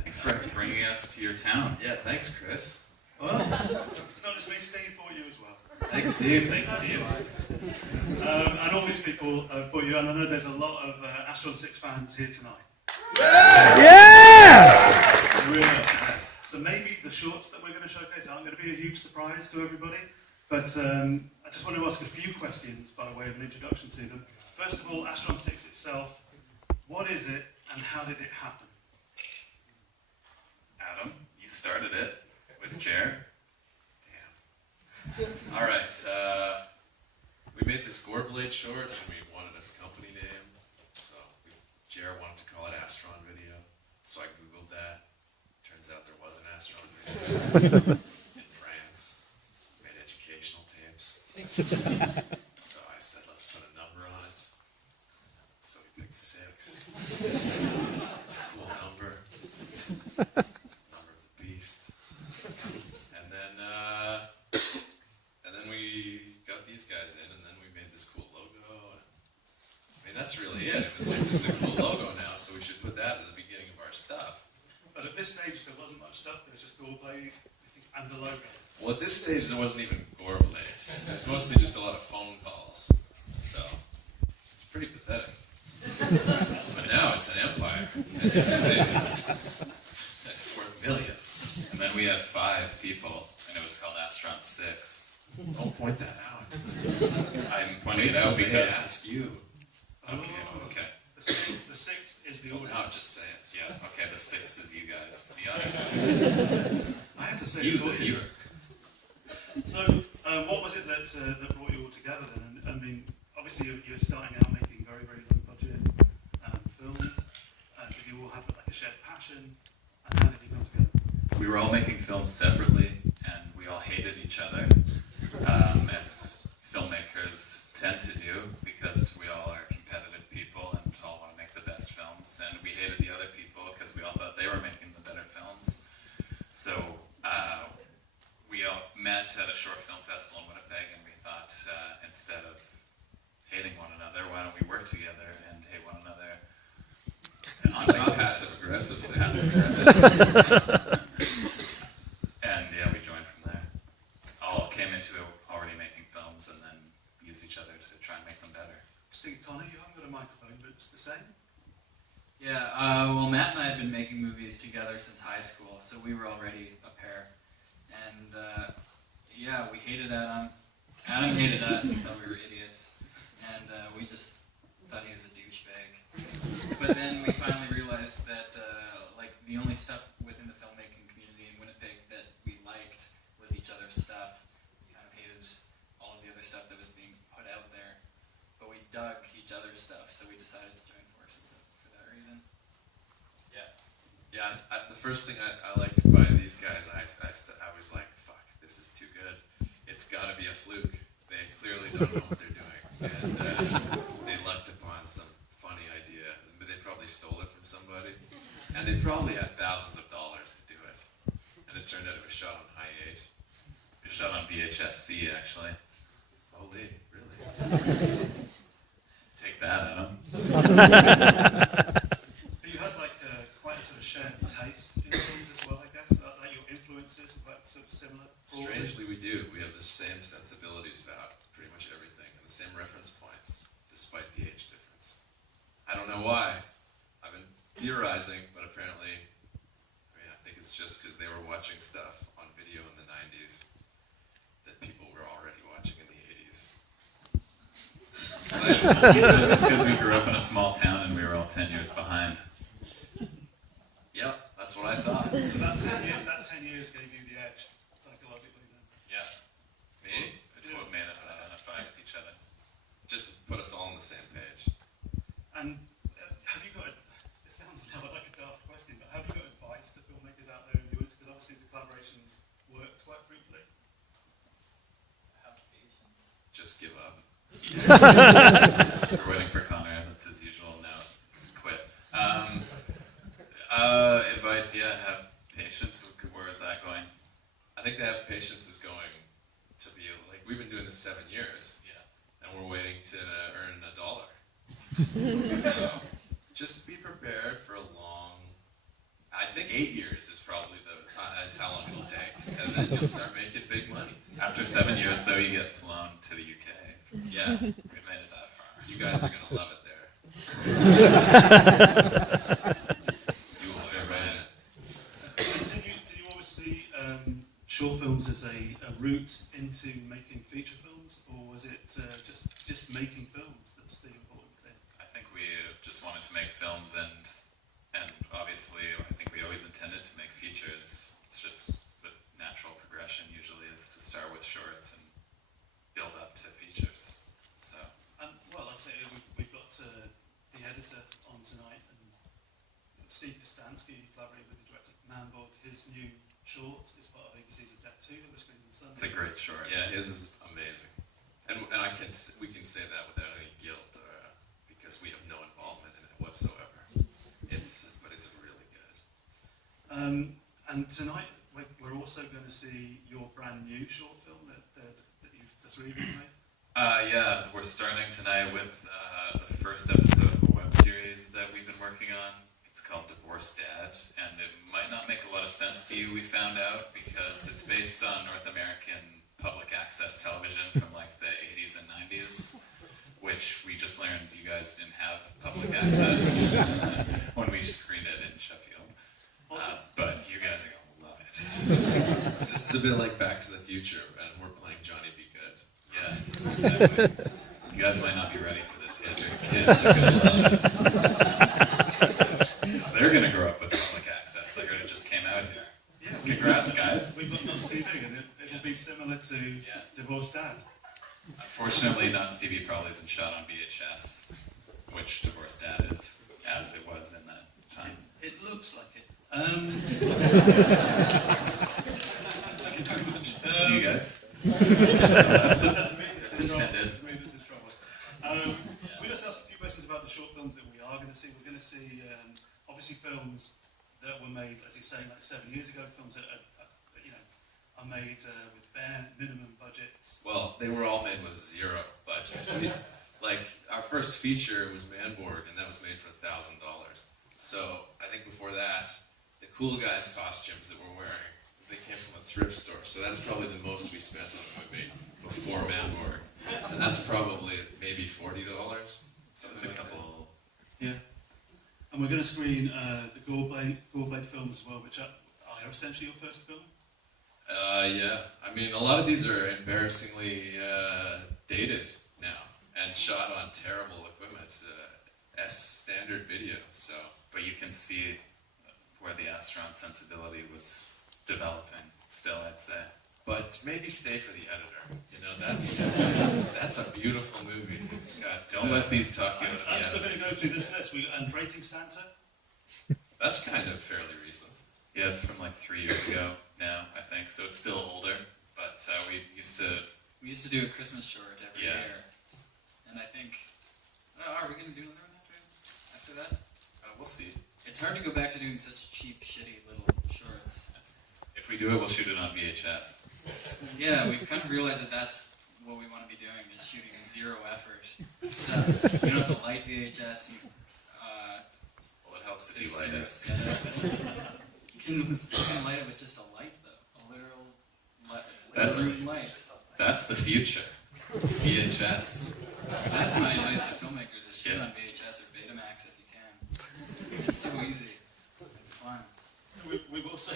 Thanks for bringing us to your town. Yeah, thanks, Chris. Well, it's not just me, Steve brought you as well. Thanks, Steve. Thanks, Steve. And all these people brought you, and I know there's a lot of Astron-6 fans here tonight. Yeah! Really nice. So maybe the shorts that we're going to showcase aren't going to be a huge surprise to everybody, but I just want to ask a few questions by way of an introduction to them. First of all, Astron-6 itself, what is it and how did it happen? Adam, you started it with Jer. Damn. All right. We made this Goreblade short, and we wanted a company name. So Jer wanted to call it Astron Video. So I googled that. Turns out there was an Astron Video in France. Made educational tapes. So I said, let's put a number on it. So we picked 6. It's a cool number. Number of the beast. And then we got these guys in, and then we made this cool logo. And, I mean, that's really it. It was like, there's a cool logo now, so we should put that at the beginning of our stuff. But at this stage, there wasn't much stuff. There was just Goreblade and the logo. Well, at this stage, there wasn't even Goreblade. It was mostly just a lot of phone calls. So, it's pretty pathetic. But now it's an empire, as you can see. It's worth millions. And then we had 5 people, and it was called Astron-6. Don't point that out. I'm pointing Wait it till out they because... ask you. Okay. The sixth is the Well, audience. now just say it. Yeah, okay, the 6 is you guys, the audience. I have to say, You, the the viewer. So, what was it that brought you all together then? And, I mean, obviously you're starting out making very, very low budget films. Did you all have like a shared passion? And how did you come together? We were all making films separately, and we all hated each other, as filmmakers tend to do, because we all are competitive people and all want to make the best films, and we hated the other people because we all thought they were making the better films. So we all met at a short film festival in Winnipeg, and we thought instead of hating one another, why don't we work together and hate one another? And on top, Passive-aggressively. And yeah, we joined from there. All came into it already making films and then use each other to try and make them better. Steve, Connor, you haven't got a microphone, but it's the same. Yeah, well, Matt and I had been making movies together since high school, so we were already a pair. And yeah, we hated Adam. Adam hated us and thought we were idiots. And we just thought he was a douchebag. But then we finally realized that like the only stuff within the filmmaking community in Winnipeg that we liked was each other's stuff. We kind of hated all of the other stuff that was being put out there. But we dug each other's stuff, so we decided to join forces for that reason. Yeah, the first thing I liked about these guys, I was like, fuck, this is too good. It's got to be a fluke. They clearly don't know what they're doing. And they lucked upon some funny idea. They probably stole it from somebody. And they probably had thousands of dollars to do it. And it turned out it was shot on high 8. It was shot on VHS-C, actually. Holy, really? Take that, Adam. But you had like quite a sort of shared taste in films as well, I guess. Like your influences are quite sort of similar. Strangely, we do. We have the same sensibilities about pretty much everything and the same reference points, despite the age difference. I don't know why. I've been theorizing, but apparently, I think it's just because they were watching stuff on video in the 90s that people were already watching in the 80s. He says it's because we grew up in a small town and we were all 10 years behind. Yep, that's what I thought. So that 10 years gave you the edge, psychologically then. Yeah. Me? It's what made us identify with each other. Just put us all on the same page. And have you got, this sounds now like a daft question, but have you got advice to filmmakers out there in the audience? Because obviously the collaborations worked quite fruitfully. Have patience. Just give up. We're waiting for Connor, that's his usual now. He's quit. Advice, yeah, have patience. Where is that going? I think to have patience is going to be, like, we've been doing this 7 years. Yeah. And we're waiting to earn $1. So, just be prepared for a long. I think 8 years is probably the time. That's how long it'll take, and then you'll start making big money. After 7 years, though, you get flown to the UK. Yeah, We made it that far. you guys are gonna love it there. You will fit right in. Do you always see short films as a route into making feature films, or was it just making films that's the important thing? I think we just wanted to make films, and obviously, I think we always intended to make features. It's just the natural progression usually is to start with shorts and build up to features. So, And well, like I say, we've got the editor on tonight, and Steve Kostansky collaborated with the director Manborg. His new short is part of ABC's of Death 2 that was screened on Sunday. it's a great short. Yeah, his is amazing, and we can say that without any guilt, because we have no involvement in it whatsoever. But it's really good. And tonight we're also going to see your brand new short film that the three of you made. Yeah, we're starting tonight with the first episode of a web series that we've been working on. It's called Divorced Dad, and it might not make a lot of sense to you, we found out, because it's based on North American public access television from like the 80s and 90s, which we just learned you guys didn't have public access when we screened it in Sheffield. But you guys are going to love it. This is a bit like Back to the Future, and we're playing Johnny Be Good. Yeah, exactly. You guys might not be ready for this yet. Your kids are gonna love it. Because they're going to grow up with public access. I heard it just came out here. Yeah, Congrats, guys. We've got Nuts TV, and it'll be similar to Divorced Dad. Unfortunately, Nuts TV probably isn't shot on VHS, which Divorced Dad is, as it was in that time. It looks like it. Thank you very much. See you guys. That's me. It's intended. That's me that's in trouble. We just asked a few questions about the short films that we are going to see. We're going to see, obviously, films that were made, as you're saying, like 7 years ago. Films that are made with bare minimum budgets. Well, they were all made with zero budget. Like, our first feature was Manborg, and that was made for $1,000. So, I think before that, the cool guys' costumes that we're wearing, they came from a thrift store. So that's probably the most we spent on a movie before Manborg. And that's probably maybe $40. So there's a couple. Yeah. And we're going to screen the Goreblade films as well, which are essentially your first film. Yeah. I mean, a lot of these are embarrassingly dated now and shot on terrible equipment, standard video. So, But you can see where the Astron sensibility was developing still, I'd say. but maybe stay for the editor. You know, that's a beautiful movie. It's got. Don't let these talk you out of I'm the still going editor. to go through this list. And Breaking Santa. That's kind of fairly recent. Yeah, it's from like 3 years ago now, I think. So it's still older, but we used to. We used to do a Christmas short every Yeah. year, and I think, are we going to do another one after that? We'll see. It's hard to go back to doing such cheap, shitty little shorts. If we do it, we'll shoot it on VHS. Yeah, we've kind of realized that that's what we want to be doing, is shooting zero effort. So you don't have to light VHS. Well, it helps if you There's light zero it. setup. You can light it with just a light, though. A literal light. That's the future. VHS. That's my advice to filmmakers, is shoot on VHS or Betamax if you can. It's so easy and fun. So we've also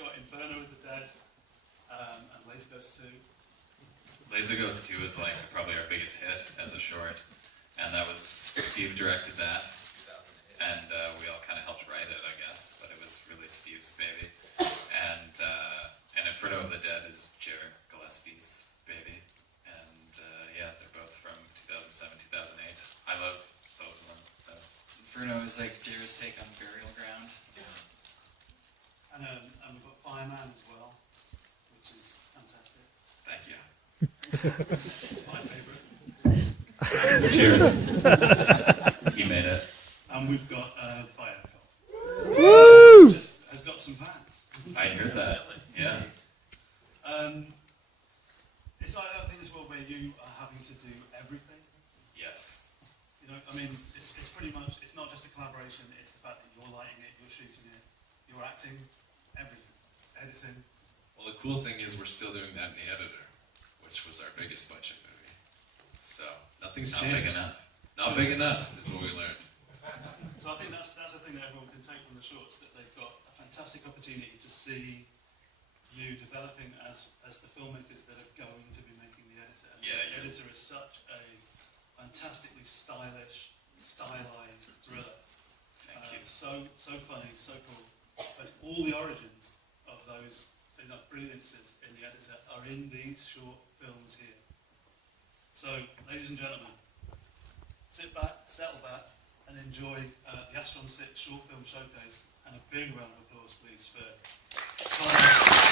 got Inferno with the Dead and Laser Ghost 2. Laser Ghost 2 is like probably our biggest hit as a short, and that was Steve directed that, and we all kind of helped write it, I guess, but it was really Steve's baby. And Inferno of the Dead is Jared Gillespie's baby, and yeah, they're both from 2007, 2008. I love both of them. Though. Inferno is like Jared's take on Burial Ground. And we've got Fireman as well, which is fantastic. Thank you. My favourite. Cheers. He made it. And we've got Biocop. Woo! Just has got some fans. I heard that. Yeah. It's like that thing as well where you are having to do everything. Yes. know, I mean, it's pretty much, it's not just a collaboration, it's the fact that you're lighting it, you're shooting it, you're acting, everything, editing. Well, the cool thing is we're still doing that in the editor, which was our biggest budget movie. So nothing's Not changed. big enough. Not big enough is what we learned. So I think that's the thing that everyone can take from the shorts, that they've got a fantastic opportunity to see you developing as the filmmakers that are going to be making the editor. And Yeah, the editor is such a fantastically stylish, stylized thriller. Thank you. So funny, so cool. But all the origins of those brilliances in the editor are in these short films here. So, ladies and gentlemen, sit back, settle back, and enjoy the Astron-6 short film showcase. And a big round of applause, please, for Conor.